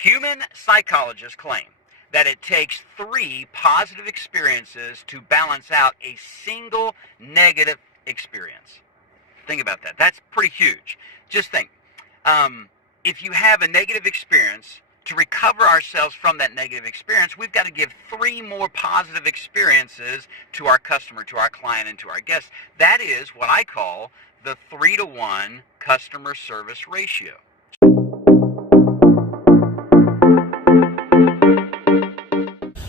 Human psychologists claim that it takes 3 positive experiences to balance out a single negative experience. Think about that. That's pretty huge. Just think, if you have a negative experience, to recover ourselves from that negative experience, we've got to give 3 more positive experiences to our customer, to our client, and to our guests. That is what I call the 3-to-1 customer service ratio.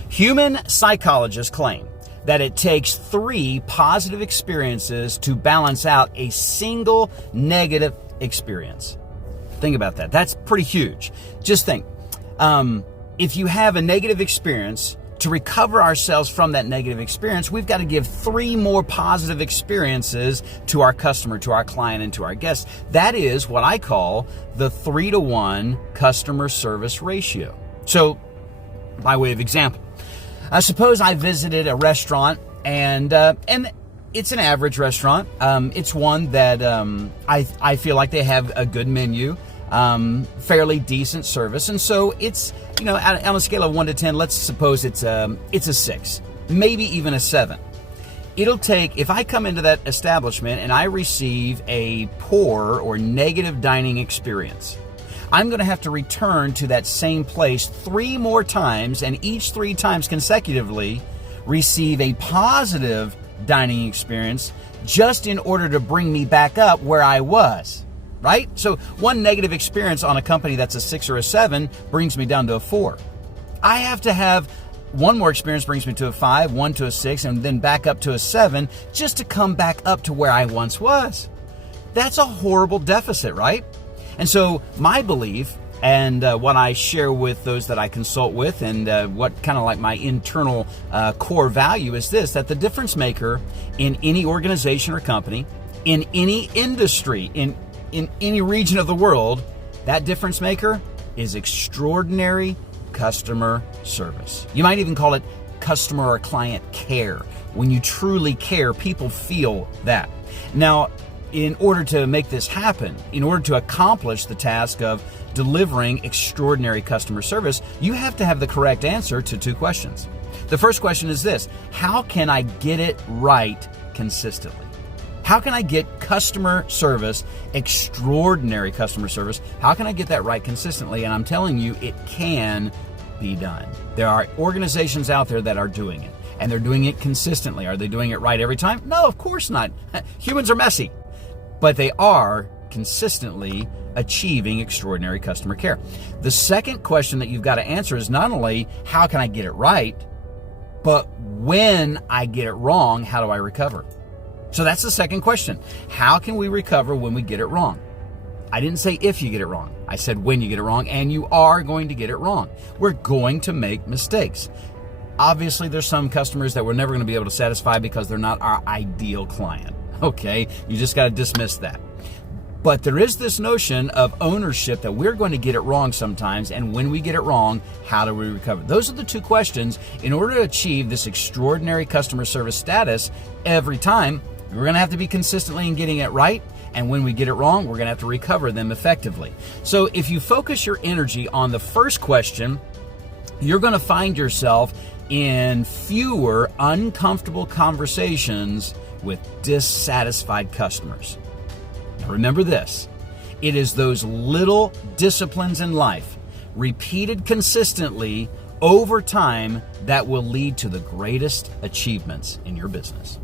Human psychologists claim that it takes 3 positive experiences to balance out a single negative experience. Think about that. That's pretty huge. Just think, if you have a negative experience, to recover ourselves from that negative experience, we've got to give 3 more positive experiences to our customer, to our client, and to our guests. That is what I call the 3-to-1 customer service ratio. So, by way of example, suppose I visited a restaurant and it's an average restaurant. It's one that I feel like they have a good menu, fairly decent service, and so it's, on a scale of 1 to 10, let's suppose it's a 6, maybe even a 7. It'll take, if I come into that establishment and I receive a poor or negative dining experience, I'm going to have to return to that same place 3 more times, and each 3 times consecutively receive a positive dining experience just in order to bring me back up where I was, right? So one negative experience on a company that's a 6 or a 7 brings me down to a 4. I have to have one more experience brings me to a 5, 1 to a 6, and then back up to a 7 just to come back up to where I once was. That's a horrible deficit, right? And so my belief and what I share with those that I consult with, and what kind of like my internal core value is this, that the difference maker in any organization or company, in any industry, in any region of the world, that difference maker is extraordinary customer service. You might even call it customer or client care. When you truly care, people feel that. Now, in order to make this happen, in order to accomplish the task of delivering extraordinary customer service, you have to have the correct answer to 2 questions. The first question is this: how can I get it right consistently? How can I get customer service, extraordinary customer service, how can I get that right consistently? And I'm telling you, it can be done. There are organizations out there that are doing it, and they're doing it consistently. Are they doing it right every time? No, of course not. Humans are messy. But they are consistently achieving extraordinary customer care. The second question that you've got to answer is not only how can I get it right, but when I get it wrong, how do I recover? So that's the second question. How can we recover when we get it wrong? I didn't say if you get it wrong. I said when you get it wrong, and you are going to get it wrong. We're going to make mistakes. Obviously, there's some customers that we're never going to be able to satisfy because they're not our ideal client. Okay, you just got to dismiss that. But there is this notion of ownership that we're going to get it wrong sometimes, and when we get it wrong, how do we recover? Those are the 2 questions. In order to achieve this extraordinary customer service status every time, we're going to have to be consistently in getting it right, and when we get it wrong, we're going to have to recover them effectively. So if you focus your energy on the first question, you're going to find yourself in fewer uncomfortable conversations with dissatisfied customers. Now remember this, it is those little disciplines in life, repeated consistently over time, that will lead to the greatest achievements in your business.